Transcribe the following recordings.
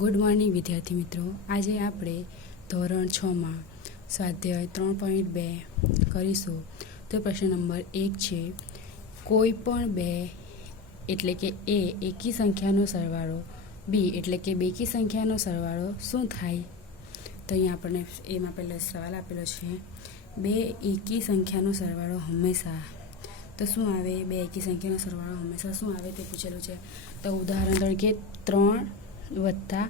Good morning વિદ્યાર્થી મિત્રો। આજે આપણે ધોરણ 6 માં સ્વાધ્યાય 3.2 કરીશું। તો પ્રશ્ન નંબર 1 છે, કોઈ પણ બે એટલે કે એ એકી સંખ્યાનો સરવાળો બી એટલે કે બેકી સંખ્યાનો સરવાળો શું થાય? તો અહીંયા આપણને એમાં પહેલો સવાલ આપેલો છે, બે એકી સંખ્યાનો સરવાળો હંમેશા તો શું આવે? બે એકી સંખ્યાનો સરવાળો હંમેશા શું આવે તે પૂછેલું છે। તો ઉદાહરણ તરીકે 3 વત્તા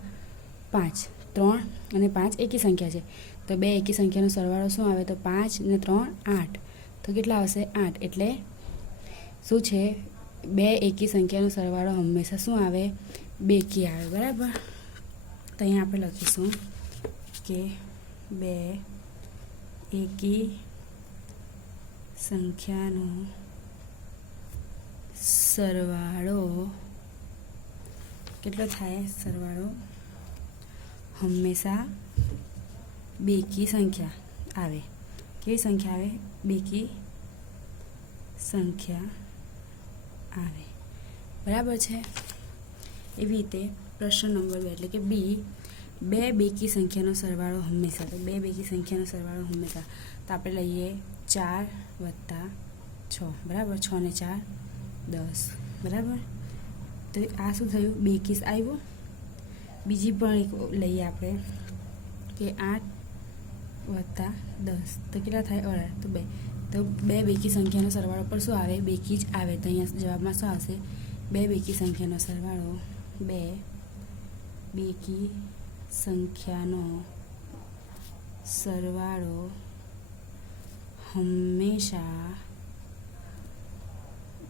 5, 3 અને 5 એકી સંખ્યા છે, તો બે એકી સંખ્યાનો સરવાળો શું આવે? તો 5 ને 3 8, તો કેટલા આવશે? 8। એટલે શું છે? બે એકી સંખ્યાનો સરવાળો હંમેશા શું આવે? બેકી આવે, બરાબર। તો અહીંયા આપણે લખીશું કે બે એકી સંખ્યાનો સરવાળો કેટલો થાય? સરવાળો હંમેશા બેકી સંખ્યા આવે। કેવી સંખ્યા આવે? બેકી સંખ્યા આવે, બરાબર છે। એવી રીતે પ્રશ્ન નંબર 2 એટલે કે બી, બે બેકી સંખ્યાનો સરવાળો હંમેશા, તો બે બેકી સંખ્યાનો સરવાળો હંમેશા તો આપણે લઈએ 4 વત્તા 6, બરાબર। 6 ને 4 10, બરાબર। તો આ શું થયું? બેકીસ આવ્યું। બીજી પણ એક લઈએ આપણે કે 8 વત્તા 10, તો કેટલા થાય? 18, તો 2। તો બે બેકી સંખ્યાનો સરવાળો પર શું આવે? બેકી જ આવે। તો અહીંયા જવાબમાં શું આવશે? બે બેકી સંખ્યાનો સરવાળો, બે બેકી સંખ્યાનો સરવાળો હંમેશા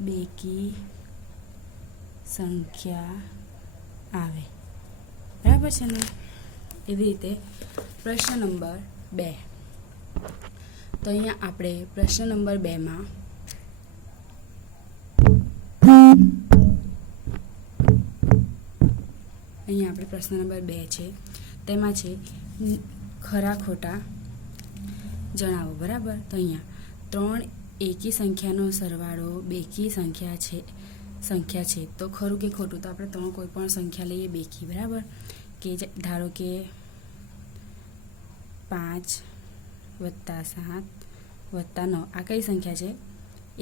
બેકી સંખ્યા આવે, બરાબર છે ને? એવી રીતે પ્રશ્ન નંબર 2, તો અહીંયા આપણે પ્રશ્ન નંબર 2 માં અહીંયા આપણે પ્રશ્ન નંબર 2 છે, તેમાં છે ખરા ખોટા જણાવો, બરાબર। તો અહીંયા 3 એકી સંખ્યાનો સરવાળો બેકી સંખ્યા છે, તો ખરું કે ખોટું? તો આપણે 3 કોઈ પણ સંખ્યા લઈએ બેકી, બરાબર। કે ધારો કે 5 વત્તા 7 વત્તા 9, આ કઈ સંખ્યા છે?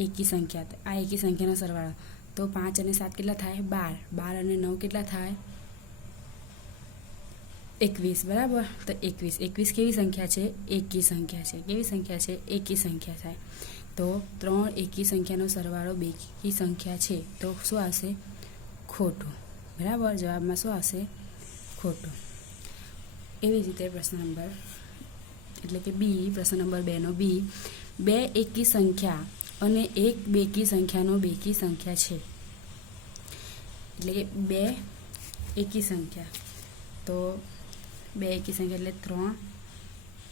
એકી સંખ્યા। આ એકી સંખ્યાનો સરવાળો, તો 5 અને 7 કેટલા થાય? 12, 12 અને 9 કેટલા થાય? 21, બરાબર। તો 21 કેવી સંખ્યા છે? એકી સંખ્યા છે। કેવી સંખ્યા છે? એકી સંખ્યા થાય। તો 3 એકી સંખ્યાનો સરવાળો બેકી સંખ્યા છે, તો શું આવશે? ખોટું, બરાબર। જવાબમાં શું આવશે? ખોટું। એવી જ રીતે પ્રશ્ન નંબર એટલે કે બી, પ્રશ્ન નંબર 2 નો બી, બે એકી સંખ્યા અને એક બેકી સંખ્યાનો બેકી સંખ્યા છે, એટલે કે બે એકી સંખ્યા, તો બે એકી સંખ્યા એટલે 3,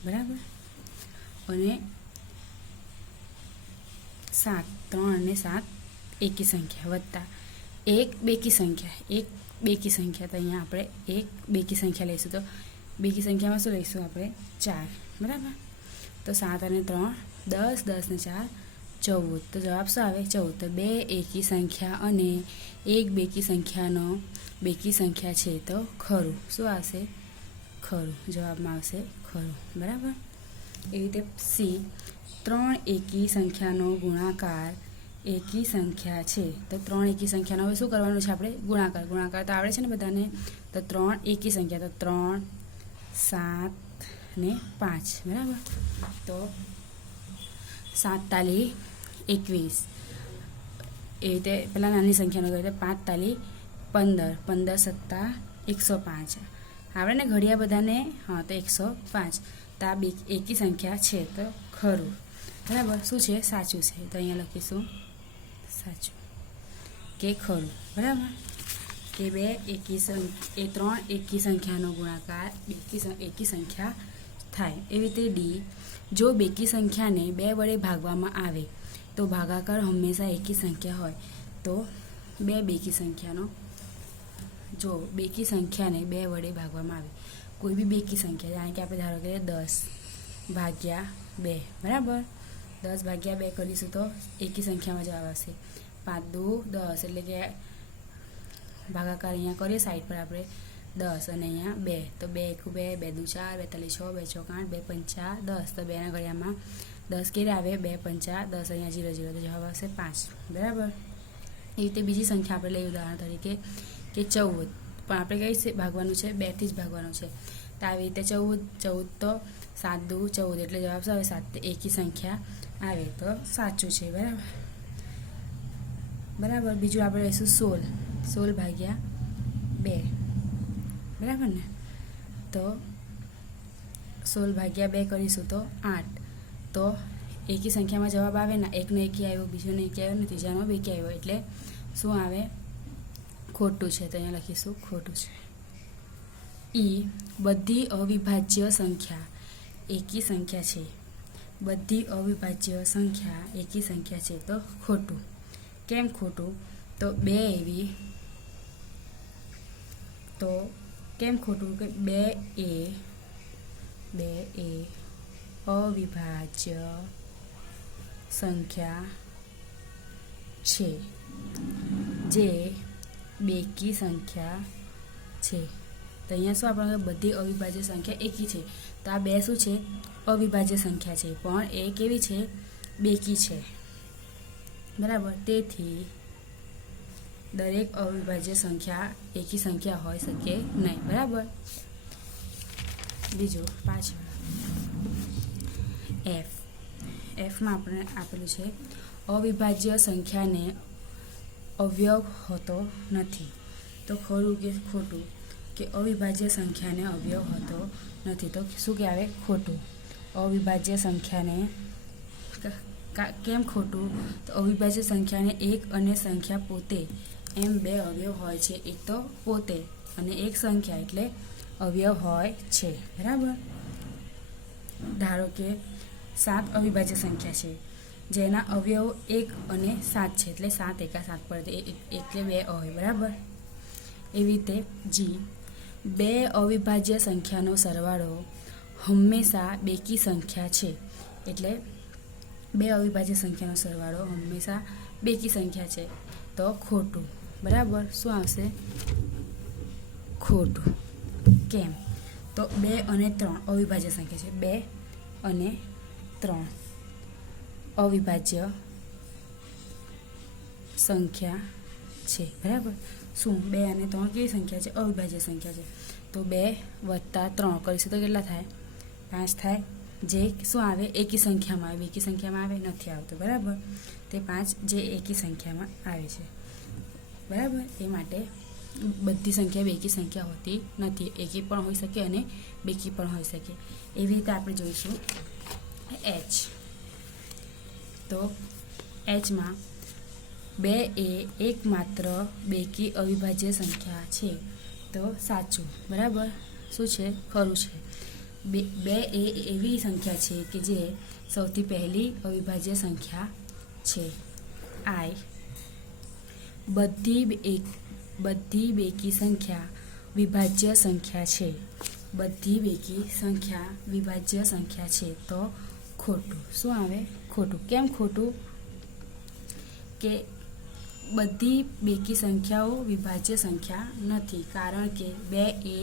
બરાબર, અને 7, 3 અને 7 એકી સંખ્યા વત્તા એક બેકી સંખ્યા, તો અહીંયા આપણે એક બેકી સંખ્યા લઈશું, તો બેકી સંખ્યામાં શું લઈશું આપણે? 4, બરાબર। તો 7 અને 3 10, 10 ને 4 14, તો જવાબ શું આવે? 14। તો બે એકી સંખ્યા અને એક બેકી સંખ્યાનો બેકી સંખ્યા છે, તો ખરું। શું આવશે? ખરું। જવાબમાં આવશે ખરું, બરાબર। એવી રીતે સી, 3 એકી સંખ્યાનો ગુણાકાર એકી સંખ્યા છે, તો 3 એકી સંખ્યાનો હવે શું કરવાનું છે આપણે? ગુણાકાર તો આવડે છે ને બધાને? તો 3 એકી સંખ્યા, તો 3, 7 ને 5, બરાબર। તો 7 તાલી 21, એ રીતે પેલા નાની સંખ્યાનો કહે, 5 તાલી 15, 15 સત્તા 105, આવડે ને ઘડિયા બધાને? હા, તો 105, તો આ એકી સંખ્યા છે, તો ખરું, બરાબર। શું છે? સાચું છે। તો અહીંયા લખીશું સાચું કે ખરું, બરાબર। કે બે એકી 3 એકી સંખ્યાનો ગુણાકાર એકી સંખ્યા થાય। એવી રીતે ડી, જો બેકી સંખ્યાને 2 વડે ભાગવામાં આવે તો ભાગાકાર હંમેશા એકી સંખ્યા હોય। તો બે બેકી સંખ્યાનો, જો બેકી સંખ્યાને 2 વડે ભાગવામાં આવે, કોઈ બી બેકી સંખ્યા, જાણે કે આપણે ધારો કે 10 ભાગ્યા 2, બરાબર। 10 ભાગ્યા 2 કરીશું તો એકી સંખ્યામાં જવાબ આવશે 5 દુ 10, એટલે કે ભાગાકાર અહીંયા કરીએ સાઈડ પર આપણે 10 અને અહીંયા 2 તો 2 1 2 2 2 4 2 3 6 2 6 8 2 5 10 તો 2ના ઘડિયામાં 10 કેરે આવે 2 5 10 અહીંયા 0 0 તો જવાબ આવશે 5 બરાબર। એ રીતે બીજી સંખ્યા આપણે લઈએ ઉદાહરણ તરીકે કે 14 પણ આપણે કઈ ભાગવાનું છે 2 થી જ ભાગવાનું છે તો આવી રીતે 14 તો 7 દુ 14 એટલે જવાબ શું આવે 7 એકી સંખ્યા આવે તો સાચું છે બરાબર। બીજું આપણે લઈશું 16 ભાગ્યા 2 બરાબર ને તો 16 ભાગ્યા 2 કરીશું તો 8 તો એકી સંખ્યામાં જવાબ આવે ને એકનો એકી આવ્યો બીજોનો એકી આવ્યો ને ત્રીજાનો બેકી આવ્યો એટલે શું આવે ખોટું છે તો અહીંયા લખીશું ખોટું છે। ઈ બધી અવિભાજ્ય સંખ્યા એકી સંખ્યા છે બધી અવિભાજ્ય સંખ્યા એકી સંખ્યા છે તો ખોટું। કેમ ખોટું તો 2 એવી તો કેમ ખોટું કે 2 એ અવિભાજ્ય સંખ્યા છે જે બેકી સંખ્યા છે તો અહીંયા શું આપણે બધી અવિભાજ્ય સંખ્યા એકી છે તો આ 2 શું છે અવિભાજ્ય સંખ્યા છે પણ એ કેવી છે બેકી છે બરાબર। તેથી દરેક અવિભાજ્ય સંખ્યા એકી સંખ્યા હોઈ શકે નહીં બરાબર। બીજું પાછળ એફમાં આપણે આપેલું છે અવિભાજ્ય સંખ્યાને અવયવ હોતો નથી તો ખરું કે ખોટું કે અવિભાજ્ય સંખ્યાને અવયવ હોતો નથી તો શું કહેવાય ખોટું। અવિભાજ્ય સંખ્યાને કેમ ખોટું તો અવિભાજ્ય સંખ્યાને એક અને સંખ્યા પોતે એમ 2 અવયવ હોય છે એક તો પોતે અને એક સંખ્યા એટલે અવયવ હોય છે બરાબર। ધારો કે 7 અવિભાજ્ય સંખ્યા છે જેના અવયવ 1 અને 7 છે એટલે 7 એકા 7 પડે એટલે 2 હોય બરાબર। એવી રીતે જી 2 અવિભાજ્ય સંખ્યાનો સરવાળો હંમેશા બેકી સંખ્યા છે એટલે 2 અવિભાજ્ય સંખ્યાનો સરવાળો હંમેશા બેકી સંખ્યા છે તો ખોટું બરાબર। શું આવશે ખોટું। કેમ તો 2 અને 3 અવિભાજ્ય સંખ્યા છે 2 અને 3 અવિભાજ્ય સંખ્યા છે બરાબર। શું 2 અને 3 કેવી સંખ્યા છે અવિભાજ્ય સંખ્યા છે તો 2 વત્તા 3 કરીશું તો કેટલા થાય 5 થાય જે શું આવે એકી સંખ્યામાં આવે બેકી સંખ્યામાં આવે નથી આવતું બરાબર। તે 5 જે એકી સંખ્યામાં આવે છે બરાબર। એ માટે બધી સંખ્યા બેકી સંખ્યા હોતી નથી એકી પણ હોઈ શકે અને બેકી પણ હોઈ શકે। એવી રીતે આપણે જોઈશું એચ તો એચમાં 2 એ એકમાત્ર બેકી અવિભાજ્ય સંખ્યા છે તો સાચું બરાબર। શું છે ખરું છે 2 એ એવી સંખ્યા છે કે જે સૌથી પહેલી અવિભાજ્ય સંખ્યા છે। આઈ બધી બેકી સંખ્યા વિભાજ્ય સંખ્યા છે બધી બેકી સંખ્યા વિભાજ્ય સંખ્યા છે તો ખોટું। શું આવે ખોટું। કેમ ખોટું કે બધી બેકી સંખ્યાઓ વિભાજ્ય સંખ્યા નથી કારણ કે 2 એ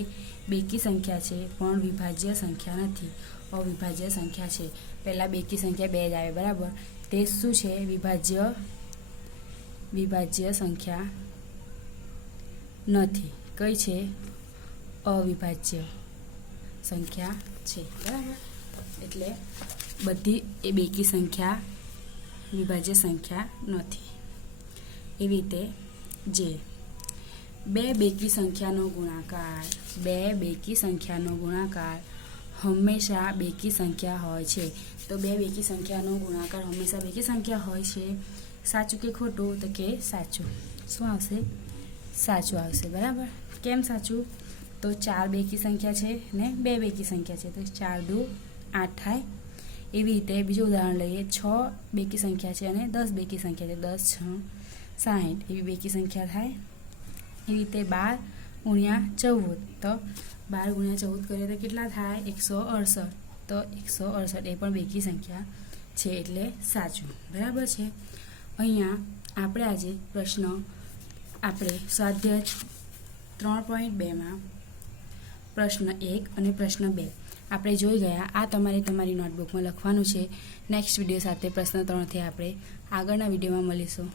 બેકી સંખ્યા છે પણ વિભાજ્ય સંખ્યા નથી અવિભાજ્ય સંખ્યા છે। પહેલાં બેકી સંખ્યા 2 જ આવે બરાબર। તે શું છે વિભાજ્ય સંખ્યા નથી કઈ છે અવિભાજ્ય સંખ્યા છે બરાબર। એટલે બધી એ બેકી સંખ્યા વિભાજ્ય સંખ્યા નથી। એવી રીતે જે 2 બેકી સંખ્યાનો ગુણાકાર હંમેશા બેકી સંખ્યા હોય છે તો 2 બેકી સંખ્યાનો ગુણાકાર હંમેશા બેકી સંખ્યા હોય છે। સાચું કે ખોટું તો કે સાચું। શું આવશે સાચું આવશે બરાબર। કેમ સાચું તો 4 બેકી સંખ્યા છે ને 2 બેકી સંખ્યા છે તો 4 દુ 8 થાય। એવી રીતે બીજું ઉદાહરણ લઈએ 6 બેકી સંખ્યા છે અને 10 બેકી સંખ્યા છે 10 6 60 એવી બેકી સંખ્યા થાય। એવી રીતે 12 ગુણ્યા 14 તો 12 ગુણ્યા 14 કરીએ તો કેટલા થાય 168 તો 168 એ પણ બેકી સંખ્યા છે એટલે સાચું બરાબર છે। અહીંયા આપણે આજે પ્રશ્ન આપણે સ્વાધ્યાય 3.2માં પ્રશ્ન 1 અને પ્રશ્ન 2 આપણે જોઈ ગયા. આ તમારે તમારી નોટબુકમાં લખવાનું છે. નેક્સ્ટ વિડીયો સાથે પ્રશ્ન 3થી આપણે આગળના વિડીયોમાં મળીશું.